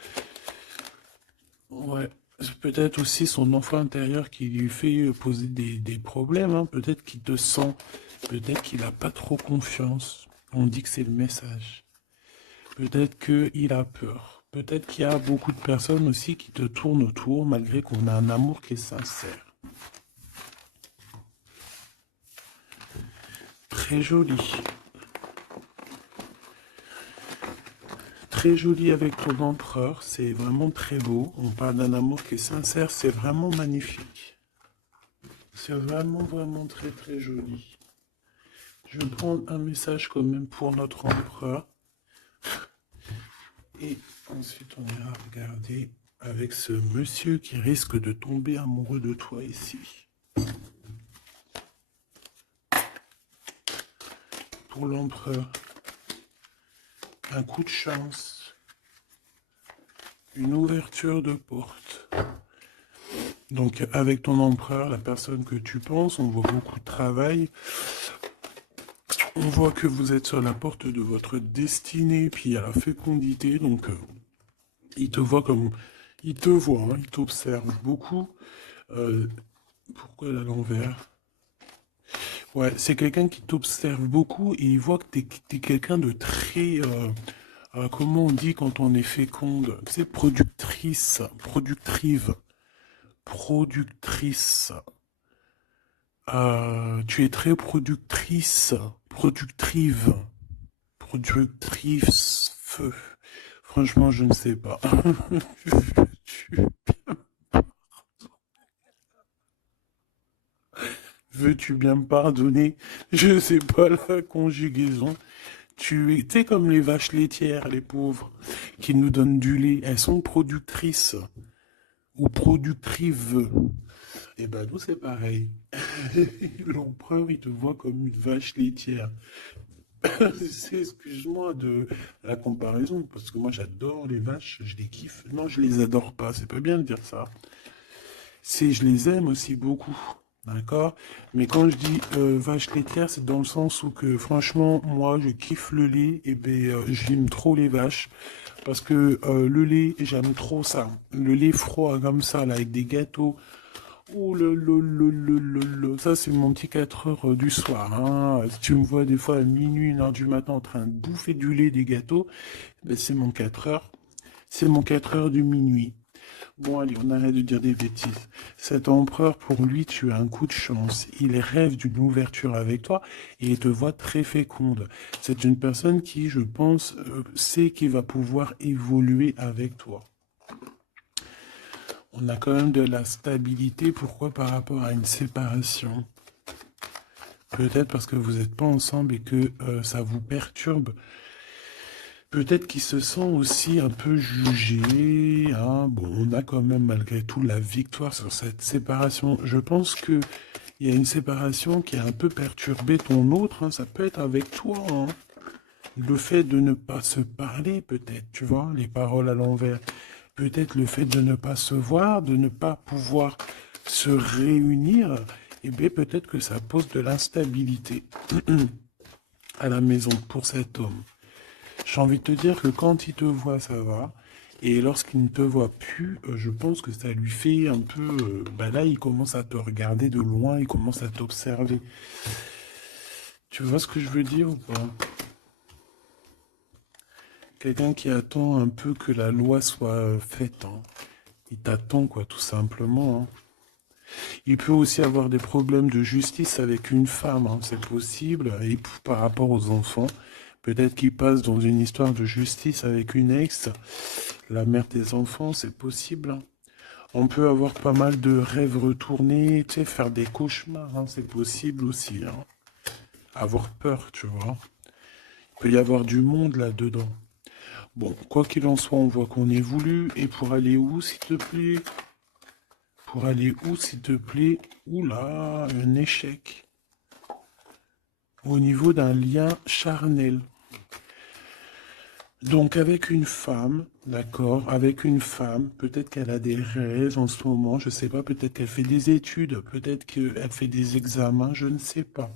Ouais. C'est peut-être aussi son enfant intérieur qui lui fait poser des problèmes, hein. Peut-être qu'il te sent, peut-être qu'il n'a pas trop confiance. On dit que c'est le message. Peut-être qu'il a peur. Peut-être qu'il y a beaucoup de personnes aussi qui te tournent autour malgré qu'on a un amour qui est sincère. Très joli. Très joli avec ton empereur. C'est vraiment très beau. On parle d'un amour qui est sincère. C'est vraiment magnifique. C'est vraiment, vraiment très, très joli. Je vais prendre un message quand même pour notre empereur. Et ensuite, on ira regarder avec ce monsieur qui risque de tomber amoureux de toi ici. Pour l'empereur, un coup de chance, une ouverture de porte. Donc avec ton empereur, la personne que tu penses, on voit beaucoup de travail. On voit que vous êtes sur la porte de votre destinée, puis il y a la fécondité, donc il te voit comme... Il te voit, hein, il t'observe beaucoup. Pourquoi elle est à l'envers? Ouais, c'est quelqu'un qui t'observe beaucoup et il voit que t'es quelqu'un de très... comment on dit quand on est féconde? C'est productrice, productive, productrice. Tu es très productrice, productive, productrice, feu. Franchement, je ne sais pas. Tu- Veux-tu bien me pardonner? Je ne sais pas la conjugaison. Tu es comme les vaches laitières, les pauvres, qui nous donnent du lait. Elles sont productrices ou productrives. Eh ben, nous, c'est pareil. L'empereur, il te voit comme une vache laitière. Excuse-moi de la comparaison, parce que moi, j'adore les vaches, je les kiffe. Non, je les adore pas, c'est pas bien de dire ça. C'est, je les aime aussi beaucoup. D'accord? Mais quand je dis vache laitière, c'est dans le sens où que franchement, moi, je kiffe le lait et ben j'aime trop les vaches parce que le lait, j'aime trop ça. Le lait froid comme ça, là, avec des gâteaux. Oh ça c'est mon petit 4 heures du soir, hein. Si tu me vois des fois à minuit, 1 heure du matin en train de bouffer du lait, des gâteaux, ben, c'est mon 4 heures. C'est mon 4 heures du minuit. Bon, allez, on arrête de dire des bêtises. Cet empereur, pour lui, tu as un coup de chance. Il rêve d'une ouverture avec toi et il te voit très féconde. C'est une personne qui, je pense, sait qu'il va pouvoir évoluer avec toi. On a quand même de la stabilité. Pourquoi par rapport à une séparation? Peut-être parce que vous n'êtes pas ensemble et que ça vous perturbe. Peut-être qu'il se sent aussi un peu jugé, hein. Bon, on a quand même malgré tout la victoire sur cette séparation. Je pense que il y a une séparation qui a un peu perturbé ton autre, hein. Ça peut être avec toi, hein. Le fait de ne pas se parler, peut-être, tu vois, les paroles à l'envers. Peut-être le fait de ne pas se voir, de ne pas pouvoir se réunir, eh bien, peut-être que ça pose de l'instabilité à la maison pour cet homme. J'ai envie de te dire que quand il te voit, ça va. Et lorsqu'il ne te voit plus, je pense que ça lui fait un peu... bah là, il commence à te regarder de loin, il commence à t'observer. Tu vois ce que je veux dire ou pas? Quelqu'un qui attend un peu que la loi soit faite, hein. Il t'attend, quoi, tout simplement, hein. Il peut aussi avoir des problèmes de justice avec une femme, hein, c'est possible. Et par rapport aux enfants, peut-être qu'il passe dans une histoire de justice avec une ex, la mère des enfants, c'est possible, hein. On peut avoir pas mal de rêves retournés, tu sais, faire des cauchemars, hein, c'est possible aussi, hein. Avoir peur, tu vois. Il peut y avoir du monde là-dedans. Bon, quoi qu'il en soit, on voit qu'on évolue. Et pour aller où, s'il te plaît? Pour aller où, s'il te plaît? Oula, un échec. Au niveau d'un lien charnel. Donc avec une femme, d'accord, avec une femme, peut-être qu'elle a des rêves en ce moment, je sais pas, peut-être qu'elle fait des études, peut-être qu'elle fait des examens, je ne sais pas.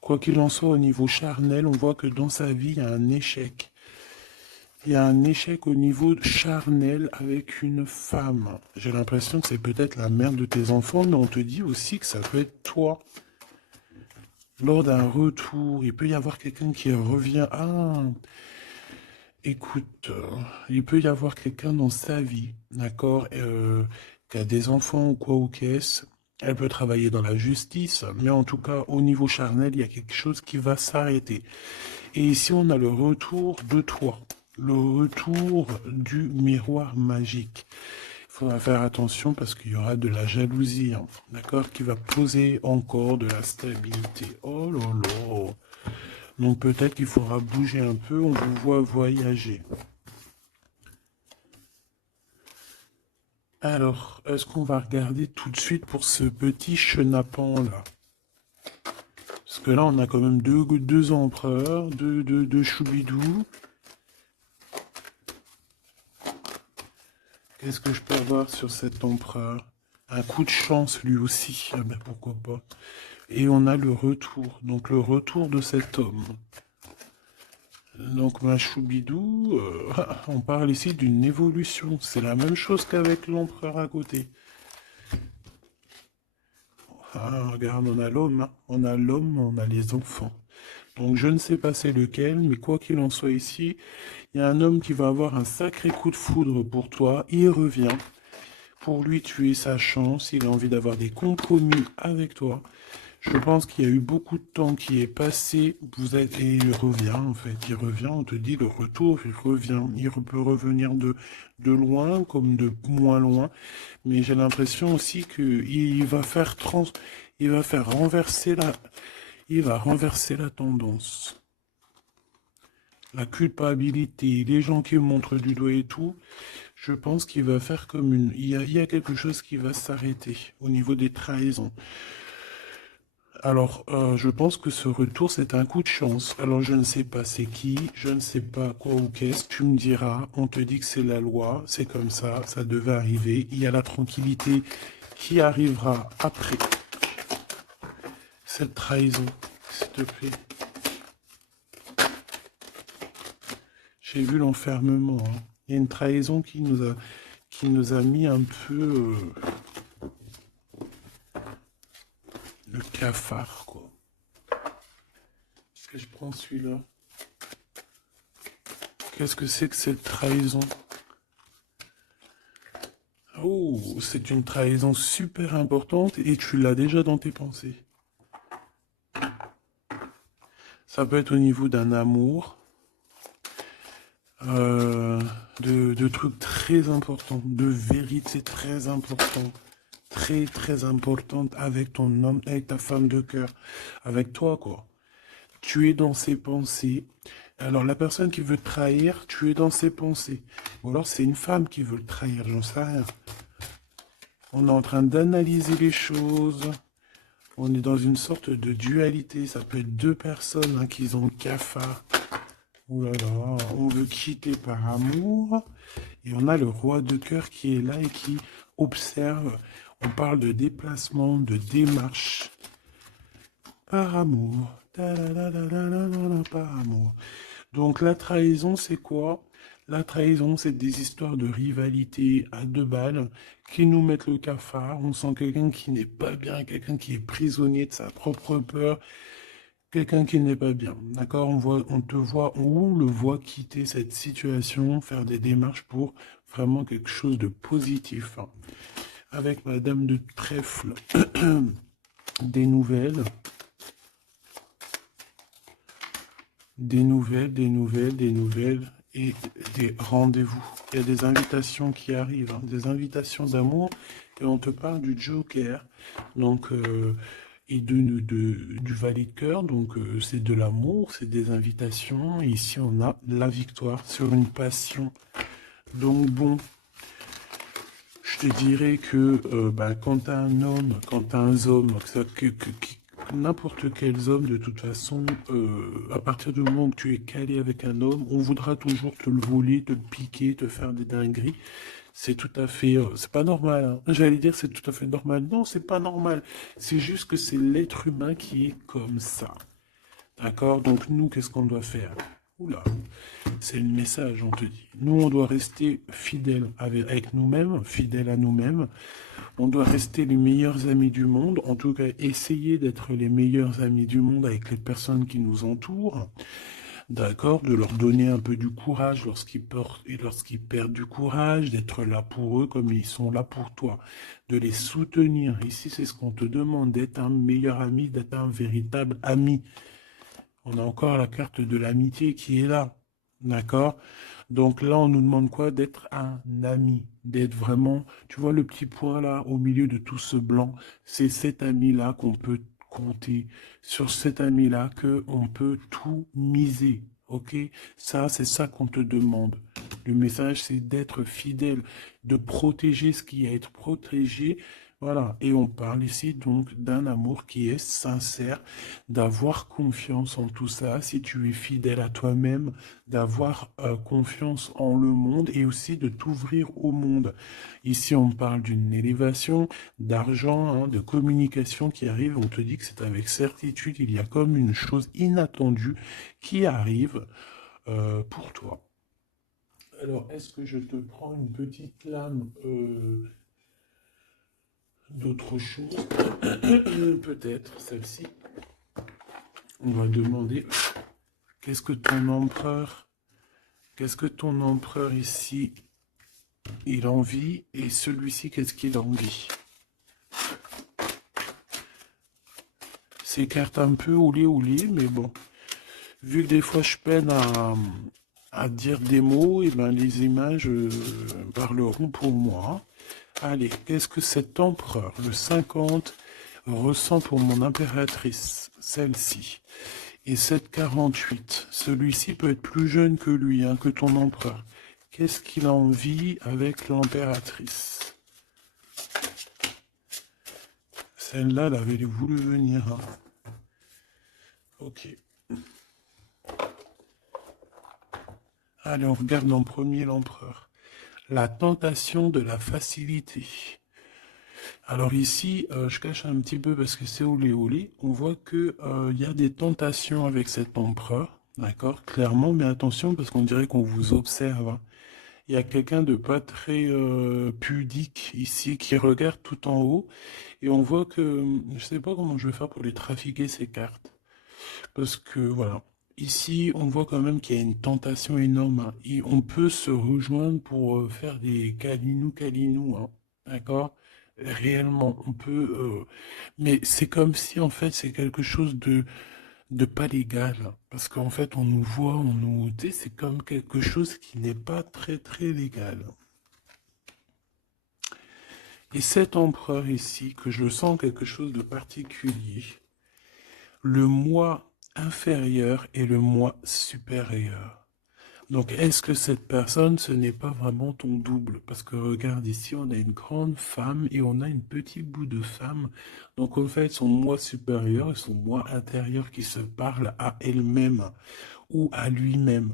Quoi qu'il en soit, au niveau charnel, on voit que dans sa vie, il y a un échec. Il y a un échec au niveau charnel avec une femme. J'ai l'impression que c'est peut-être la mère de tes enfants, mais on te dit aussi que ça peut être toi. Lors d'un retour, il peut y avoir quelqu'un qui revient. Ah, écoute, il peut y avoir quelqu'un dans sa vie, d'accord, qui a des enfants ou quoi ou qu'est-ce. Elle peut travailler dans la justice, mais en tout cas, au niveau charnel, il y a quelque chose qui va s'arrêter. Et ici, on a le retour de toi, le retour du miroir magique. Il faudra faire attention parce qu'il y aura de la jalousie, hein, d'accord, qui va poser encore de la stabilité. Oh là là. Donc peut-être qu'il faudra bouger un peu, on vous voit voyager. Alors, est-ce qu'on va regarder tout de suite pour ce petit chenapan là? Parce que là, on a quand même deux empereurs, deux choubidous. Qu'est-ce que je peux avoir sur cet empereur? Un coup de chance lui aussi, ah ben pourquoi pas. Et on a le retour, donc le retour de cet homme. Donc ma choubidou, on parle ici d'une évolution. C'est la même chose qu'avec l'empereur à côté. Ah, regarde, on a l'homme, hein. On a l'homme, on a les enfants. Donc je ne sais pas c'est lequel, mais quoi qu'il en soit ici, il y a un homme qui va avoir un sacré coup de foudre pour toi. Il revient. Pour lui, tu es sa chance. Il a envie d'avoir des compromis avec toi. Je pense qu'il y a eu beaucoup de temps qui est passé. Et il revient, en fait. Il revient, on te dit le retour, il revient. Il peut revenir de loin comme de moins loin. Mais j'ai l'impression aussi qu'il va faire il va faire renverser il va renverser la tendance. La culpabilité, les gens qui montrent du doigt et tout, je pense qu'il va faire comme une... il y a quelque chose qui va s'arrêter au niveau des trahisons. Alors, je pense que ce retour, c'est un coup de chance. Alors, je ne sais pas c'est qui, je ne sais pas quoi ou qu'est-ce, tu me diras, on te dit que c'est la loi, c'est comme ça devait arriver. Il y a la tranquillité qui arrivera après cette trahison, s'il te plaît. J'ai vu l'enfermement, hein. Il y a une trahison qui nous a mis un peu le cafard, quoi. Est-ce que je prends celui-là? Qu'est-ce que c'est que cette trahison? Oh, c'est une trahison super importante et tu l'as déjà dans tes pensées. Ça peut être au niveau d'un amour, de trucs très importants, de vérité très importante, très importante avec ton homme, avec ta femme de cœur, avec toi, quoi. Tu es dans ses pensées. Alors, la personne qui veut te trahir, tu es dans ses pensées. Ou alors, c'est une femme qui veut le trahir, j'en sais rien. On est en train d'analyser les choses. On est dans une sorte de dualité. Ça peut être deux personnes, hein, qui ont le cafard. Ouh là là, on veut quitter par amour. Et on a le roi de cœur qui est là et qui observe. On parle de déplacement, de démarche. Par amour. Ta-la-la-la-la-la-la, par amour. Donc la trahison, c'est quoi? La trahison, c'est des histoires de rivalité à deux balles qui nous mettent le cafard. On sent quelqu'un qui n'est pas bien, quelqu'un qui est prisonnier de sa propre peur, quelqu'un qui n'est pas bien. D'accord? On te voit, on le voit quitter cette situation, faire des démarches pour vraiment quelque chose de positif. Avec Madame de Trèfle, des nouvelles. Des nouvelles, des nouvelles, des nouvelles et des rendez-vous. Il y a des invitations qui arrivent, hein, des invitations d'amour, et on te parle du Joker, donc, et du valet de cœur, donc c'est de l'amour, c'est des invitations, et ici on a la victoire sur une passion. Donc bon, je te dirais que quand t'as un homme, quand t'as un homme, n'importe quel homme, de toute façon, à partir du moment où tu es calé avec un homme, on voudra toujours te le voler, te le piquer, te faire des dingueries. C'est tout à fait, c'est pas normal, hein. J'allais dire c'est tout à fait normal. Non, c'est pas normal. C'est juste que c'est l'être humain qui est comme ça. D'accord? Donc nous, qu'est-ce qu'on doit faire? Oula, c'est le message, on te dit. Nous, on doit rester fidèles avec nous-mêmes, fidèles à nous-mêmes. On doit rester les meilleurs amis du monde, en tout cas essayer d'être les meilleurs amis du monde avec les personnes qui nous entourent, d'accord, de leur donner un peu du courage lorsqu'ils perdent du courage, d'être là pour eux comme ils sont là pour toi, de les soutenir. Ici, c'est ce qu'on te demande, d'être un meilleur ami, d'être un véritable ami. On a encore la carte de l'amitié qui est là, d'accord? Donc là, on nous demande quoi? D'être un ami, d'être vraiment, tu vois le petit point là, au milieu de tout ce blanc, c'est cet ami-là qu'on peut compter, sur cet ami-là que on peut tout miser, ok? Ça, c'est ça qu'on te demande. Le message, c'est d'être fidèle, de protéger ce qui est à être protégé. Voilà, et on parle ici donc d'un amour qui est sincère, d'avoir confiance en tout ça, si tu es fidèle à toi-même, d'avoir confiance en le monde et aussi de t'ouvrir au monde. Ici, on parle d'une élévation, d'argent, hein, de communication qui arrive. On te dit que c'est avec certitude, il y a comme une chose inattendue qui arrive pour toi. Alors, est-ce que je te prends une petite lame d'autre chose? Peut-être celle-ci. On va demander qu'est-ce que ton empereur ici, il envie, et celui-ci, qu'est-ce qu'il envie? C'est cartes un peu oulé, mais bon. Vu que des fois je peine à dire des mots, et ben les images parleront pour moi. Allez, qu'est-ce que cet empereur, le 50, ressent pour mon impératrice, celle-ci? Et 7,48. Celui-ci peut être plus jeune que lui, hein, que ton empereur. Qu'est-ce qu'il a envie avec l'impératrice? Celle-là, elle avait voulu venir, hein. Ok. Allez, on regarde en premier l'empereur. La tentation de la facilité. Alors ici, je cache un petit peu parce que c'est olé. On voit que y a des tentations avec cet empereur, d'accord, clairement, mais attention parce qu'on dirait qu'on vous observe, hein. Il y a quelqu'un de pas très pudique ici qui regarde tout en haut et on voit que je sais pas comment je vais faire pour les trafiquer ces cartes parce que voilà. Ici, on voit quand même qu'il y a une tentation énorme, hein, et on peut se rejoindre pour faire des câlinous, hein, d'accord? Réellement, on peut, mais c'est comme si en fait c'est quelque chose de pas légal, hein, parce qu'en fait on nous voit, tu sais, c'est comme quelque chose qui n'est pas très très légal. Et cet empereur ici, que je sens quelque chose de particulier, le moi inférieur et le moi supérieur. Donc, est-ce que cette personne, ce n'est pas vraiment ton double? Parce que regarde ici, on a une grande femme et on a une petite bout de femme. Donc, en fait, son moi supérieur et son moi intérieur qui se parlent à elle-même. ou à lui-même.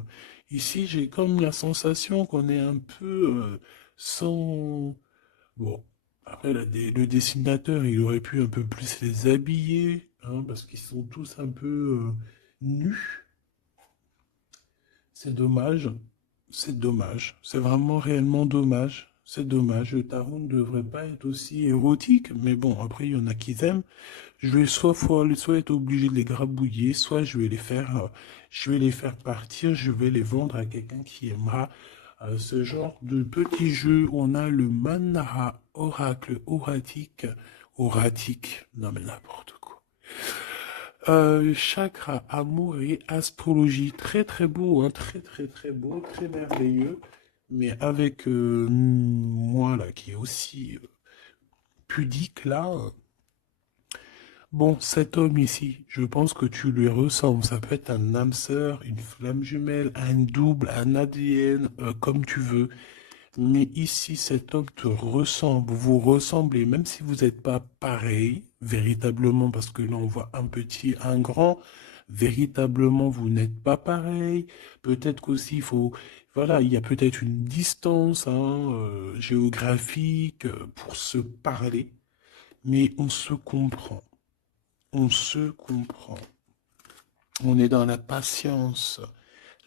Ici, j'ai comme la sensation qu'on est un peu sans... Bon, après, le dessinateur, il aurait pu un peu plus les habiller, hein, parce qu'ils sont tous un peu nus. C'est dommage. C'est dommage. C'est vraiment réellement dommage. C'est dommage. Le tarot ne devrait pas être aussi érotique, mais bon, après, il y en a qui aiment. Je vais soit être obligé de les grabouiller, soit je vais les faire partir, je vais les vendre à quelqu'un qui aimera ce genre de petit jeu où on a le Manara Oracle Oratique, non mais n'importe quoi. Chakra, amour et astrologie, très très beau, hein, très très très beau, très merveilleux, mais avec moi là qui est aussi pudique là. Bon, cet homme ici, je pense que tu lui ressembles. Ça peut être un âme sœur, une flamme jumelle, un double, un ADN, comme tu veux. Mais ici, cet homme te ressemble, vous ressemblez, même si vous n'êtes pas pareil, véritablement, parce que là, on voit un petit, un grand. Véritablement, vous n'êtes pas pareil. Peut-être qu'aussi, il faut, voilà, il y a peut-être une distance, hein, géographique, pour se parler. Mais on se comprend. On se comprend. On est dans la patience,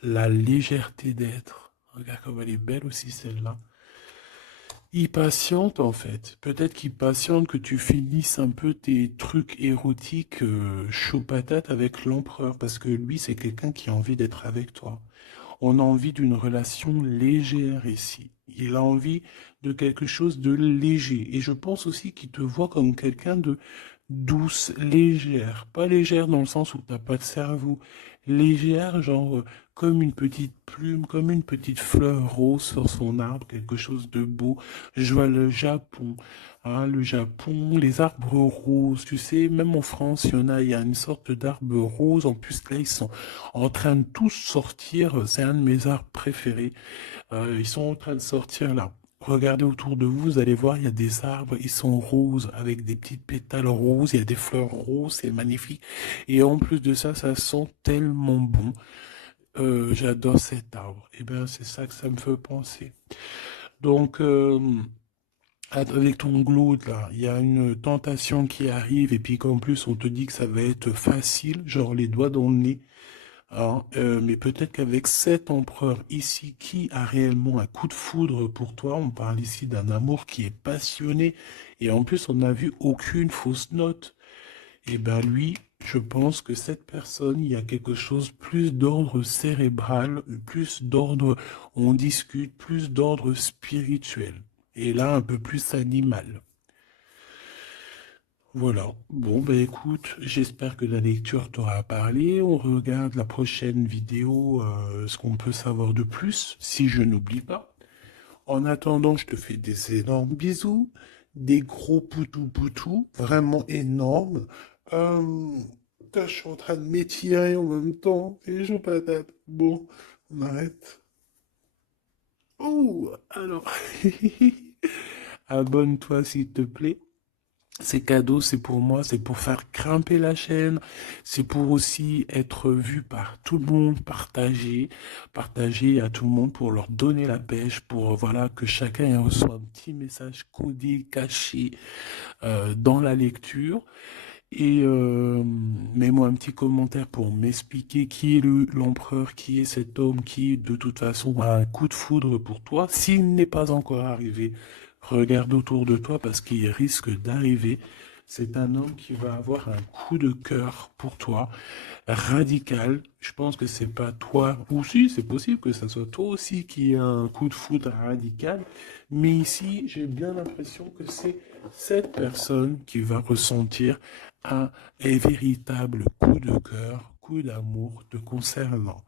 la légèreté d'être. Regarde comme elle est belle aussi celle-là. Il patiente en fait. Peut-être qu'il patiente que tu finisses un peu tes trucs érotiques chaud patate avec l'empereur. Parce que lui, c'est quelqu'un qui a envie d'être avec toi. On a envie d'une relation légère ici. Il a envie de quelque chose de léger. Et je pense aussi qu'il te voit comme quelqu'un de douce, légère. Pas légère dans le sens où t'as pas de cerveau. Légère, genre comme une petite plume, comme une petite fleur rose sur son arbre, quelque chose de beau. Je vois le Japon, hein, le Japon, les arbres roses. Tu sais, même en France, il y a une sorte d'arbre rose. En plus, là, ils sont en train de tous sortir. C'est un de mes arbres préférés. Ils sont en train de sortir là. Regardez autour de vous, vous allez voir, il y a des arbres, ils sont roses, avec des petites pétales roses, il y a des fleurs roses, c'est magnifique. Et en plus de ça, ça sent tellement bon. J'adore cet arbre. Et bien, c'est ça que ça me fait penser. Donc, avec ton glaude, là, il y a une tentation qui arrive, et puis qu'en plus, on te dit que ça va être facile, genre les doigts dans le nez. Alors, mais peut-être qu'avec cet empereur ici qui a réellement un coup de foudre pour toi, on parle ici d'un amour qui est passionné et en plus on n'a vu aucune fausse note. Et ben lui, je pense que cette personne, il y a quelque chose plus d'ordre cérébral, plus d'ordre, on discute, plus d'ordre spirituel. Et là, un peu plus animal. Voilà. Bon, ben écoute, j'espère que la lecture t'aura parlé. On regarde la prochaine vidéo, ce qu'on peut savoir de plus, si je n'oublie pas. En attendant, je te fais des énormes bisous, des gros poutous, vraiment énormes. Euh, je suis en train de m'étirer en même temps, et je patate. Bon, on arrête. Oh, alors, abonne-toi s'il te plaît. C'est cadeau, c'est pour moi, c'est pour faire grimper la chaîne, c'est pour aussi être vu par tout le monde, partager à tout le monde pour leur donner la pêche, pour voilà que chacun reçoit un petit message codé, caché dans la lecture. Et mets-moi un petit commentaire pour m'expliquer qui est l'empereur, qui est cet homme qui, de toute façon, a un coup de foudre pour toi. S'il n'est pas encore arrivé, regarde autour de toi parce qu'il risque d'arriver. C'est un homme qui va avoir un coup de cœur pour toi, radical. Je pense que c'est pas toi, ou si, c'est possible que ça soit toi aussi qui a un coup de foudre radical. Mais ici, j'ai bien l'impression que c'est cette personne qui va ressentir un véritable coup de cœur, coup d'amour te concernant.